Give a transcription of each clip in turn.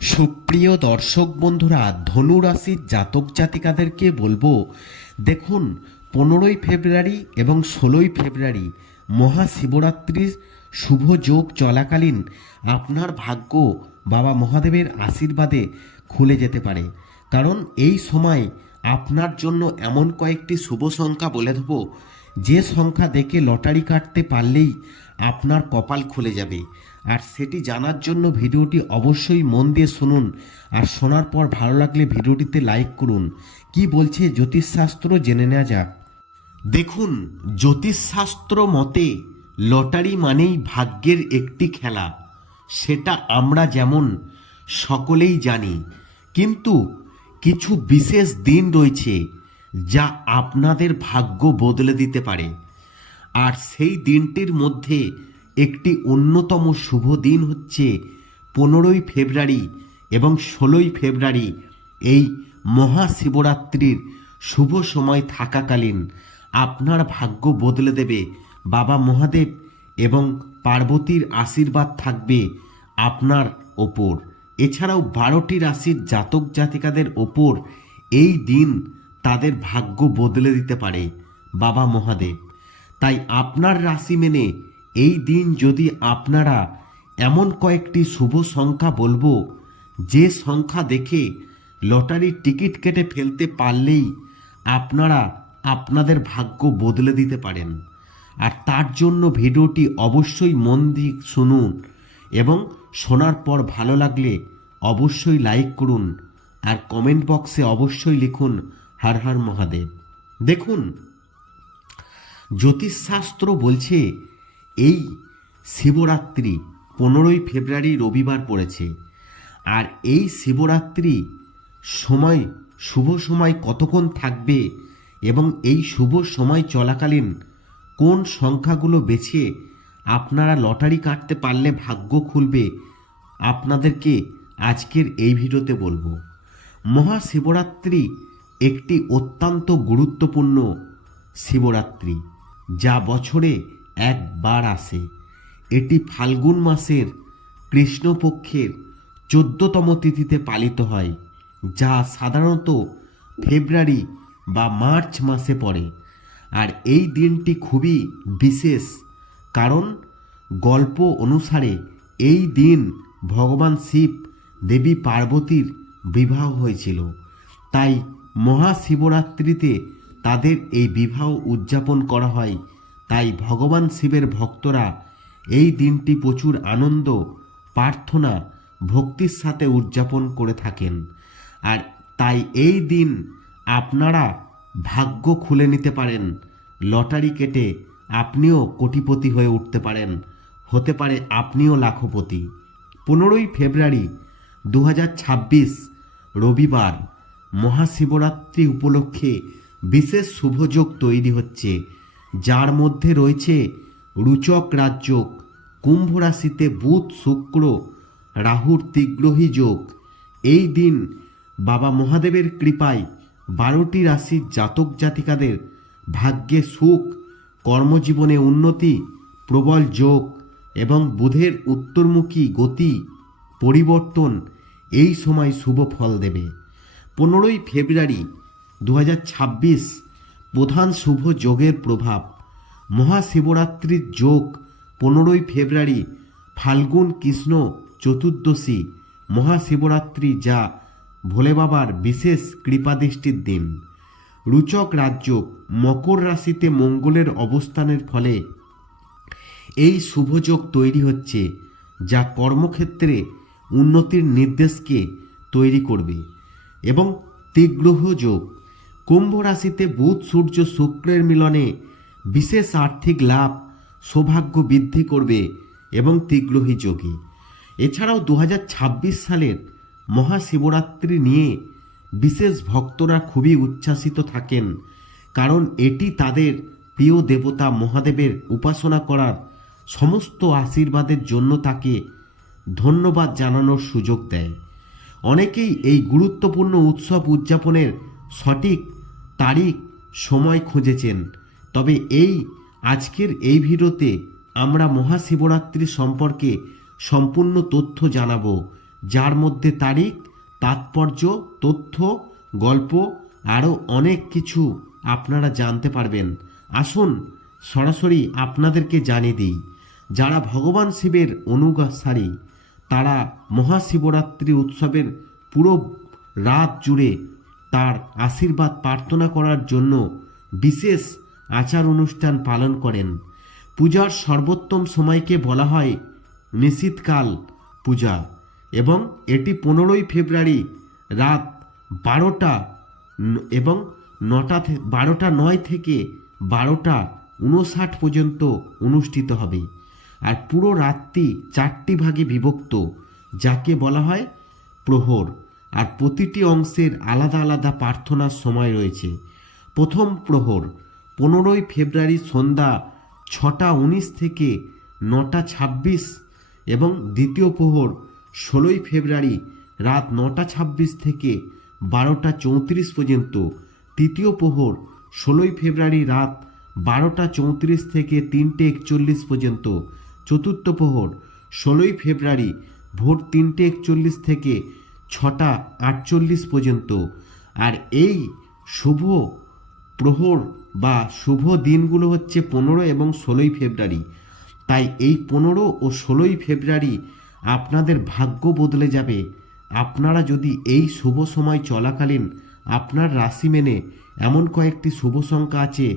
সুপ্রিয় দর্শক বন্ধুরা ধনু রাশির জাতক জাতিকাদেরকে বলব, দেখুন, পনেরোই ফেব্রুয়ারি এবং ষোলোই ফেব্রুয়ারি মহাশিবরাত্রির শুভ যোগ চলাকালীন আপনার ভাগ্য বাবা মহাদেবের আশীর্বাদে খুলে যেতে পারে। কারণ এই সময় আপনার জন্য এমন কয়েকটি শুভ সংখ্যা বলে দেবো যে সংখ্যা দেখে লটারি কাটতে পারলেই আপনার কপাল খুলে যাবে। আর সেটি জানার জন্য ভিডিওটি অবশ্যই মন দিয়ে শুনুন। আর শোনার পর ভালো লাগলে ভিডিওটিতে লাইক করুন। কি বলছে জ্যোতিষশাস্ত্র জেনে নেওয়া যাক। দেখুন, জ্যোতিষশাস্ত্র মতে লটারি মানেই ভাগ্যের একটি খেলা। সেটা আমরা যেমন সকলেই জানি, কিন্তু কিছু বিশেষ দিন রয়েছে যা আপনাদের ভাগ্য বদলে দিতে পারে। আর সেই দিনটির মধ্যে একটি অন্যতম শুভ দিন হচ্ছে পনেরোই ফেব্রুয়ারি এবং ষোলোই ফেব্রুয়ারি। এই মহাশিবরাত্রির শুভ সময় থাকাকালীন আপনার ভাগ্য বদলে দেবে। বাবা মহাদেব এবং পার্বতীর আশীর্বাদ থাকবে আপনার ওপর। এছাড়াও বারোটি রাশির জাতক জাতিকাদের ওপর এই দিন তাদের ভাগ্য বদলে দিতে পারে, বাবা মহাদেব। তাই আপনার রাশি মেনে এই দিন যদি আপনারা এমন কয়েকটি শুভ সংখ্যা বলব, যে সংখ্যা দেখে লটারির টিকিট কেটে ফেলতে পারলেই আপনারা আপনাদের ভাগ্য বদলে দিতে পারেন। আর তার জন্য ভিডিওটি অবশ্যই মন দিয়ে শুনুন এবং শোনার পর ভালো লাগলে অবশ্যই লাইক করুন। আর কমেন্ট বক্সে অবশ্যই লিখুন হর হর মহাদেব। দেখুন, জ্যোতিষশাস্ত্র বলছে এই শিবরাত্রি পনেরোই ফেব্রুয়ারি রবিবার পড়েছে। আর এই শিবরাত্রি সময়, শুভ সময় কতক্ষণ থাকবে এবং এই শুভ সময় চলাকালীন কোন সংখ্যাগুলো বেছে আপনারা লটারি কাটতে পারলে ভাগ্য খুলবে, আপনাদেরকে আজকের এই ভিডিওতে বলব। মহাশিবরাত্রি একটি অত্যন্ত গুরুত্বপূর্ণ শিবরাত্রি, যা বছরে একবার আসে। এটি ফাল্গুন মাসের কৃষ্ণপক্ষের চোদ্দতম তিথিতে পালিত হয়, যা সাধারণত ফেব্রুয়ারি বা মার্চ মাসে পড়ে। আর এই দিনটি খুবই বিশেষ, কারণ গল্প অনুসারে এই দিন ভগবান শিব দেবী পার্বতীর বিবাহ হয়েছিল। তাই মহাশিবরাত্রিতে তাদের এই বিবাহ উদযাপন করা হয়। তাই ভগবান শিবের ভক্তরা এই দিনটি প্রচুর আনন্দ, প্রার্থনা, ভক্তির সাথে উদযাপন করে থাকেন। আর তাই এই দিন আপনারা ভাগ্য খুলে নিতে পারেন। লটারি কেটে আপনিও কোটিপতি হয়ে উঠতে পারেন। হতে পারে আপনিও লাখপতি। পনেরোই ফেব্রুয়ারি দু হাজার ছাব্বিশ রবিবার মহাশিবরাত্রি উপলক্ষে বিশেষ শুভযোগ তৈরি হচ্ছে। যার মধ্যে রয়েছে রুচক রাজযোগ, কুম্ভ রাশিতে বুধ শুক্র, রাহুর তিগ্রহী যোগ। এই দিন বাবা মহাদেবের কৃপায় বারোটি রাশির জাতক জাতিকাদের ভাগ্যে সুখ, কর্মজীবনে উন্নতি, প্রবল যোগ এবং বুধের উত্তরমুখী গতি পরিবর্তন এই সময় শুভ ফল দেবে। পনেরোই ফেব্রুয়ারি দু হাজার ছাব্বিশ প্রধান শুভ যোগের প্রভাব। মহাশিবরাত্রির যোগ পনেরোই ফেব্রুয়ারি ফাল্গুন কৃষ্ণ চতুর্দশী মহাশিবরাত্রি যা ভোলে বাবার বিশেষ কৃপাদৃষ্টির দিন। রুচক রাজ্য মকর রাশিতে মঙ্গলের অবস্থানের ফলে এই শুভযোগ তৈরি হচ্ছে, যা কর্মক্ষেত্রে উন্নতির নির্দেশকে তৈরি করবে। এবং তীগ্রহ যোগ। কুম্ভ রাশিতে বুধ, সূর্য, শুক্রের মিলনে বিশেষ আর্থিক লাভ, সৌভাগ্য বৃদ্ধি করবে এবং তীগ্রহী যোগী। এছাড়াও দু হাজার ছাব্বিশ সালের মহাশিবরাত্রি নিয়ে বিশেষ ভক্তরা খুবই উচ্ছ্বাসিত থাকেন, কারণ এটি তাদের প্রিয় দেবতা মহাদেবের উপাসনা করার সমস্ত আশীর্বাদের জন্য তাকে ধন্যবাদ জানানোর সুযোগ দেয়। অনেকেই এই গুরুত্বপূর্ণ উৎসব উদযাপনের সঠিক তারিখ, সময় খুঁজেছেন। তবে এই আজকের এই ভিডিওতে আমরা মহাশিবরাত্রি সম্পর্কে সম্পূর্ণ তথ্য জানাব, যার মধ্যে তারিখ, তাৎপর্য, তথ্য, গল্প, আরও অনেক কিছু আপনারা জানতে পারবেন। আসুন সরাসরি আপনাদেরকে জানিয়ে দিই, যারা ভগবান শিবের অনুসারী তারা মহাশিবরাত্রি উৎসবের পুরো রাত জুড়ে তার আশীর্বাদ প্রার্থনা করার জন্য বিশেষ আচার অনুষ্ঠান পালন করেন। পূজার সর্বোত্তম সময়কে বলা হয় নিশীতকাল পূজা এবং এটি পনেরোই ফেব্রুয়ারি রাত বারোটা এবং নটা বারোটা নয় থেকে বারোটা উনষাট পর্যন্ত অনুষ্ঠিত হবে। আর পুরো রাতটি চারটি ভাগে বিভক্ত, যাকে বলা হয় প্রহর। আর প্রতিটি অংশের আলাদা আলাদা প্রার্থনার সময় রয়েছে। প্রথম প্রহর, পনেরোই ফেব্রুয়ারি সন্ধ্যা ছটা উনিশ থেকে নটা ছাব্বিশ এবং দ্বিতীয় প্রহর, ষোলোই ফেব্রুয়ারি রাত নটা ছাব্বিশ থেকে বারোটা চৌত্রিশ পর্যন্ত। তৃতীয় প্রহর, ষোলোই ফেব্রুয়ারি রাত বারোটা চৌত্রিশ থেকে তিনটে একচল্লিশ পর্যন্ত। চতুর্থ প্রহর, ষোলোই ফেব্রুয়ারি ভোর তিনটে একচল্লিশ থেকে ছটা আটচল্লিশ পর্যন্ত। আর এই শুভ প্রহর বা শুভ দিনগুলো হচ্ছে পনেরো এবং ষোলোই ফেব্রুয়ারি। তাই এই পনেরো ও ষোলোই ফেব্রুয়ারি আপনাদের ভাগ্য বদলে যাবে। আপনারা যদি এই শুভ সময় চলাকালীন আপনার রাশি মেনে এমন কয়েকটি শুভ সংখ্যা আছে,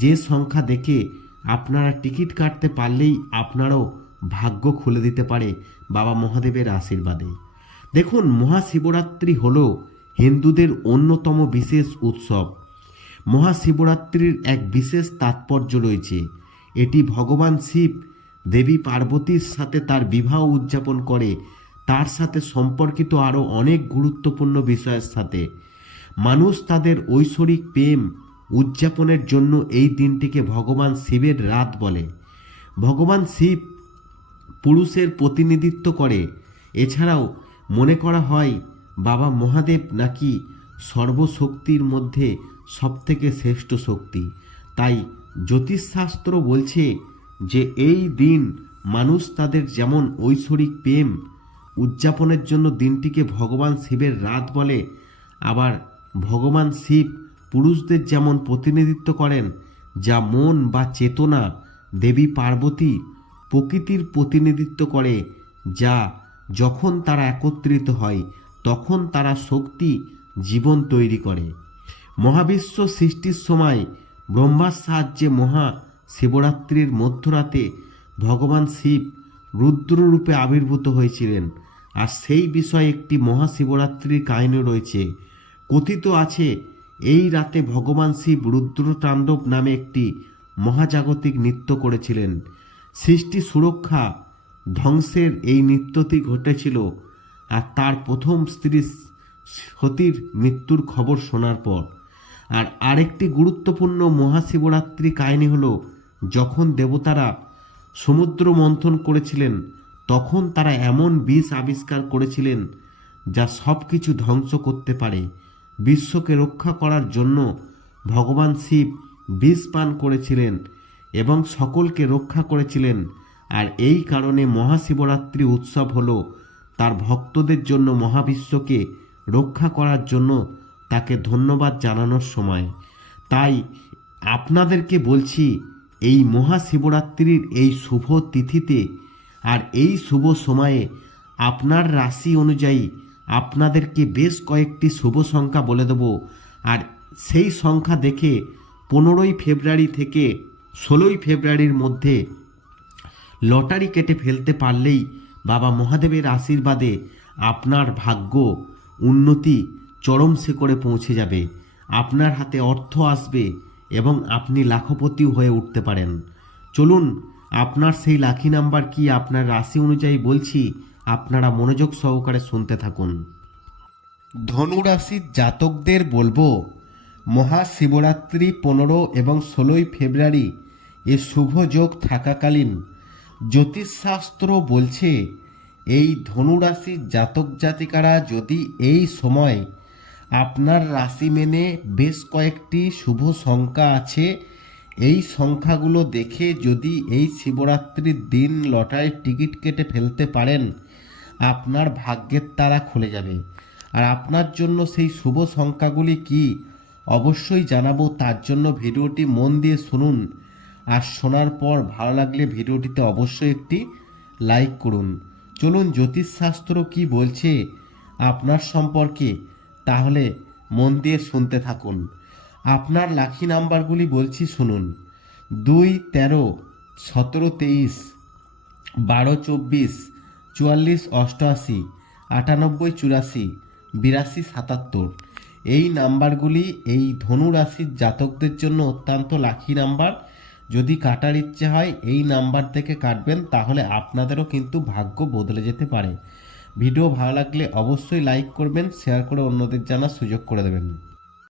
যে সংখ্যা দেখে আপনারা টিকিট কাটতে পারলেই আপনারও ভাগ্য খুলে দিতে পারে বাবা মহাদেবের আশীর্বাদে। দেখুন, মহাশিবরাত্রি হল হিন্দুদের অন্যতম বিশেষ উৎসব। মহাশিবরাত্রির এক বিশেষ তাৎপর্য রয়েছে। এটি ভগবান শিব দেবী পার্বতীর সাথে তার বিবাহ উদযাপন করে। তার সাথে সম্পর্কিত আরও অনেক গুরুত্বপূর্ণ বিষয়ের সাথে। মানুষ তাদের ঐশ্বরিক প্রেম উদযাপনের জন্য এই দিনটিকে ভগবান শিবের রাত বলে। ভগবান শিব পুরুষের প্রতিনিধিত্ব করে। এছাড়াও মনে করা হয়, বাবা মহাদেব নাকি সর্বশক্তির মধ্যে সবথেকে শ্রেষ্ঠ শক্তি। তাই জ্যোতিষশাস্ত্র বলছে যে, এই দিন মানুষ তাদের যেমন ঐশ্বরিক প্রেম উদযাপনের জন্য দিনটিকে ভগবান শিবের রাত বলে, আবার ভগবান শিব পুরুষদের যেমন প্রতিনিধিত্ব করেন, যা মন বা চেতনা, দেবী পার্বতী প্রকৃতির প্রতিনিধিত্ব করে, যা যখন তারা একত্রিত হয়, তখন তারা শক্তি, জীবন তৈরি করে। মহাবিশ্ব সৃষ্টির সময় ব্রহ্মার সাহায্যে মহা শিবরাত্রির মধ্যরাতে ভগবান শিব রুদ্ররূপে আবির্ভূত হয়েছিলেন। আর সেই বিষয়ে একটি মহাশিবরাত্রির কাহিনী রয়েছে। কথিত আছে এই রাতে ভগবান শিব রুদ্রতাণ্ডব নামে একটি মহাজাগতিক নৃত্য করেছিলেন। সৃষ্টি সুরক্ষা ধ্বংসের এই নৃত্যটি ঘটেছিল আর তার প্রথম স্ত্রী সতীর মৃত্যুর খবর শোনার পর। আর আরেকটি গুরুত্বপূর্ণ মহাশিবরাত্রি কাহিনী হলো, যখন দেবতারা সমুদ্র মন্থন করেছিলেন, তখন তারা এমন বিষ আবিষ্কার করেছিলেন যা সব কিছু ধ্বংস করতে পারে। বিশ্বকে রক্ষা করার জন্য ভগবান শিব বিষ পান করেছিলেন এবং সকলকে রক্ষা করেছিলেন। আর এই কারণে মহাশিবরাত্রি উৎসব হল তার ভক্তদের জন্য মহাবিশ্বকে রক্ষা করার জন্য তাকে ধন্যবাদ জানানোর সময়। তাই আপনাদেরকে বলছি, এই মহাশিবরাত্রির এই শুভ তিথিতে আর এই শুভ সময়ে আপনার রাশি অনুযায়ী আপনাদেরকে বেশ কয়েকটি শুভ সংখ্যা বলে দেব। আর সেই সংখ্যা দেখে পনেরোই ফেব্রুয়ারি থেকে ষোলোই ফেব্রুয়ারির মধ্যে লটারি কেটে ফেলতে পারলেই বাবা মহাদেবের আশীর্বাদে আপনার ভাগ্য উন্নতি চরম শিখরে পৌঁছে যাবে। আপনার হাতে অর্থ আসবে এবং আপনি লাখপতিও হয়ে উঠতে পারেন। চলুন, আপনার সেই লাখি নাম্বার কি আপনার রাশি অনুযায়ী বলছি? আপনারা মনোযোগ সহকারে শুনতে থাকুন। ধনুরাশির জাতকদের বলব, মহাশিবরাত্রি পনেরো এবং ষোলোই ফেব্রুয়ারি এ শুভ যোগ থাকাকালীন জ্যোতিষশাস্ত্র বলছে, এই ধনুরাশির জাতক জাতিকারা যদি এই সময় আপনার রাশি মেনে বেশ কয়েকটি শুভ সংখ্যা আছে, এই সংখ্যাগুলো দেখে যদি এই শিবরাত্রির দিন লটারির টিকিট কেটে ফেলতে পারেন আপনার ভাগ্যের তারা খুলে যাবে। আর আপনার জন্য সেই শুভ সংখ্যাগুলি কি? অবশ্যই জানাব, তার জন্য ভিডিওটি মন দিয়ে শুনুন। আর শোনার পর ভালো লাগলে ভিডিওটিতে অবশ্যই একটি লাইক করুন। চলুন, জ্যোতিষশাস্ত্র কি বলছে আপনার সম্পর্কে? তাহলে মন দিয়ে শুনতে থাকুন। আপনার লাখি নাম্বারগুলি বলছি, শুনুন। দুই, তেরো, সতেরো, তেইশ, বারো, চব্বিশ চুয়াল্লিশ অষ্টআশি, আটানব্বই চুরাশি, বিরাশি সাতাত্তর। এই নাম্বারগুলি এই ধনু রাশির জাতকদের জন্য অত্যন্ত লাকি নাম্বার। যদি কাটার ইচ্ছে হয়, এই নাম্বার থেকে কাটবেন, তাহলে আপনাদেরও কিন্তু ভাগ্য বদলে যেতে পারে। ভিডিও ভালো লাগলে অবশ্যই লাইক করবেন শেয়ার করে অন্যদের জানার সুযোগ করে দেবেন।